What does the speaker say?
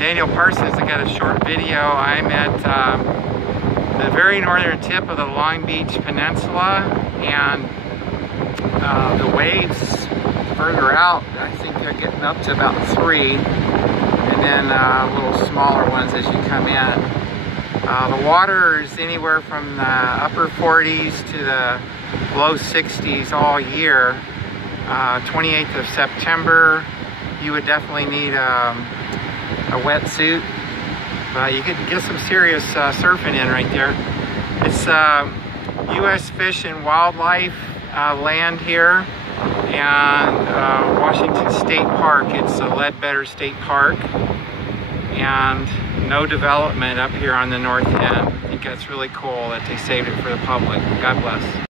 Daniel Parsons. I got a short video. I'm at the very northern tip of the Long Beach Peninsula, and the waves further out, I think they're getting up to about 3, and then little smaller ones as you come in. The water is anywhere from the upper 40s to the low 60s all year. 28th of September, you would definitely need a wetsuit. You could get some serious surfing in right there. It's U.S. Fish and Wildlife land here, and Washington State Park. It's a Ledbetter State Park, and no development up here on the north end. I think that's really cool that they saved it for the public. God bless.